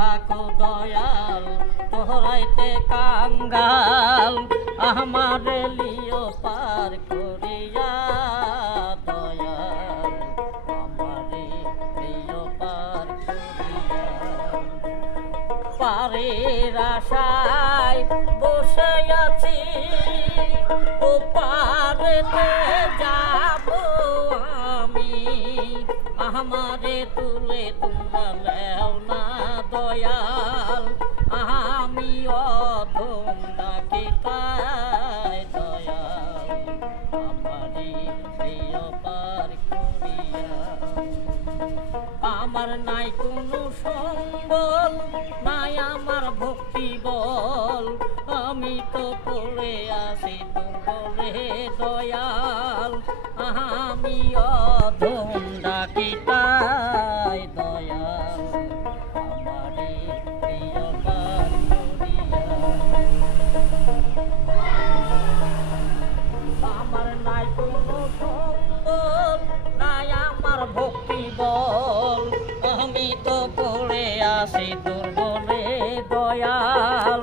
থাকো দয়াল তোহরাইতে কাঙ্গাল আমার লিও পার করিয়া দয়াল আমারে লিও পার করিয়া পারের আশায় বসে আছি ও পারেতে যাব আমি আমারে তুলে তোমরা লেও না দয়াল আমি অধম ডাকি তাই দয়াল আমারে প্রিয় পার করিয়া আমার নাই কোনো সম্বল নাই আমার ভক্তি বল আমি তো পড়ে আছি দুর্বলে দয়াল আমি অধম ডাকি তাই দয়াল আমারে প্রিয় পার করিয়া আমার নাই কোনো সম্বল নাই আমার ভক্তি বল আমি তো পড়ে আছি দুর্বলে দয়াল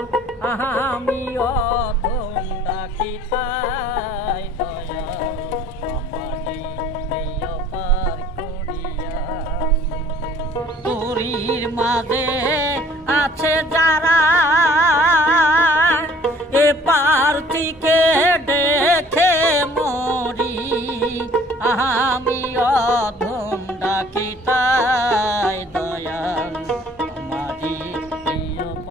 আমি অধম ডাকি তাই দয়াল আমারে প্রিয় পার করিয়া তোরির মাঝে আছে যারা এ পার থেকে ডেকে মরি আমি অধম